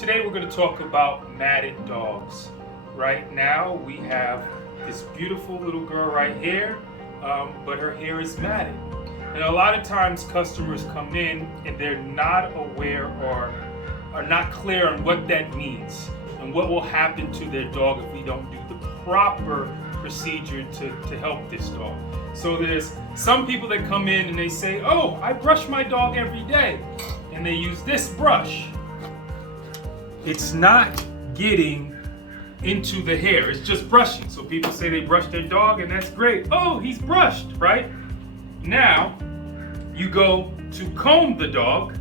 Today we're going to talk about matted dogs. Right now we have this beautiful little girl right here, but her hair is matted. And a lot of times customers come in and they're not aware or are not clear on what that means and what will happen to their dog if we don't do the proper procedure to help this dog. So there's some people that come in and they say, oh, I brush my dog every day, and they use this brush. It's not getting into the hair, it's just brushing. So people say they brush their dog and that's great. Oh, he's brushed, right? Now, you go to comb the dog,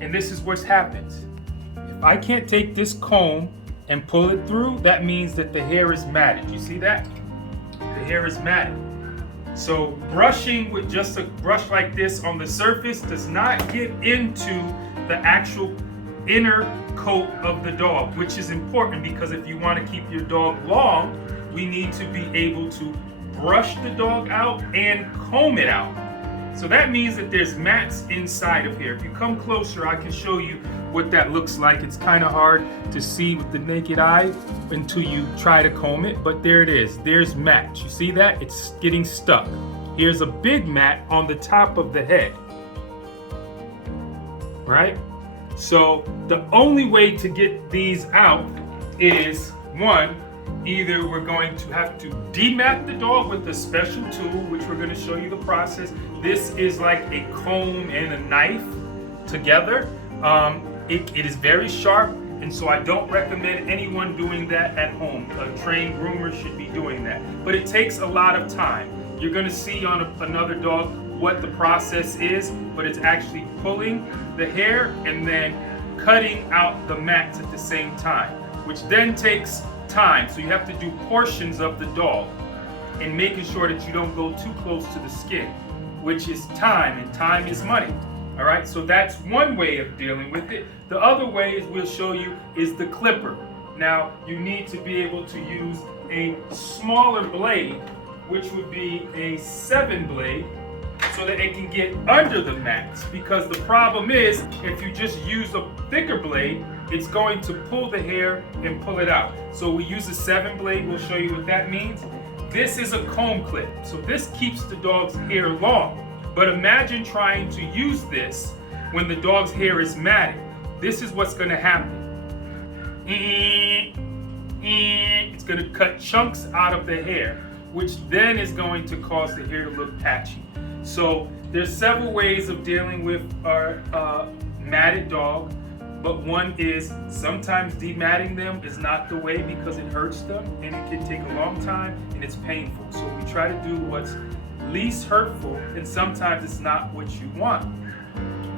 and this is what happens. If I can't take this comb and pull it through, that means that the hair is matted. You see that? The hair is matted. So brushing with just a brush like this on the surface does not get into the actual inner coat of the dog, which is important because if you want to keep your dog long, we need to be able to brush the dog out and comb it out. So that means that there's mats inside of here. If you come closer, I can show you what that looks like. It's kind of hard to see with the naked eye until you try to comb it, but there it is. There's mats. You see that? It's getting stuck. Here's a big mat on the top of the head, right? So the only way to get these out is, one, either we're going to have to demat the dog with a special tool, which we're going to show you the process. This is like a comb and a knife together. It is very sharp, and so I don't recommend anyone doing that at home. A trained groomer should be doing that. But it takes a lot of time. You're going to see on another dog what the process is, but it's actually pulling the hair and then cutting out the mats at the same time, which then takes time. So you have to do portions of the dog and making sure that you don't go too close to the skin, which is time, and time is money. All right, so that's one way of dealing with it. The other way is we'll show you is the clipper. Now you need to be able to use a smaller blade, which would be a 7 blade, so that it can get under the mats, because the problem is if you just use a thicker blade, it's going to pull the hair and pull it out. So we use a 7 blade. We'll show you what that means. This is a comb clip, so this keeps the dog's hair long. But imagine trying to use this when the dog's hair is matted. This is what's going to happen. It's going to cut chunks out of the hair, which then is going to cause the hair to look patchy. So there's several ways of dealing with our matted dog, but one is sometimes dematting them is not the way because it hurts them and it can take a long time and it's painful. So we try to do what's least hurtful, and sometimes it's not what you want,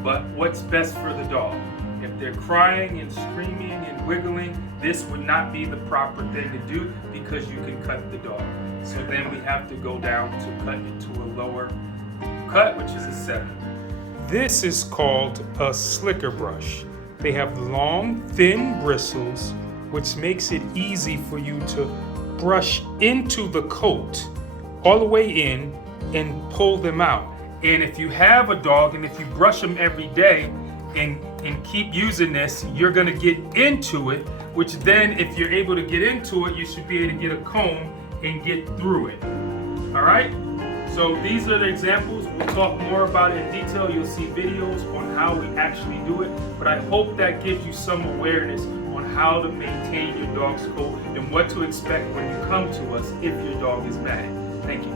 but what's best for the dog. If they're crying and screaming and wiggling, this would not be the proper thing to do because you can cut the dog. So then we have to go down to cut it to a lower cut, which is a 7. This is called a slicker brush. They have long, thin bristles, which makes it easy for you to brush into the coat all the way in and pull them out. And if you have a dog and if you brush them every day and keep using this, you're going to get into it, which then if you're able to get into it, you should be able to get a comb and get through it. All right? So these are the examples. We'll talk more about it in detail. You'll see videos on how we actually do it. But I hope that gives you some awareness on how to maintain your dog's coat and what to expect when you come to us if your dog is matted. Thank you.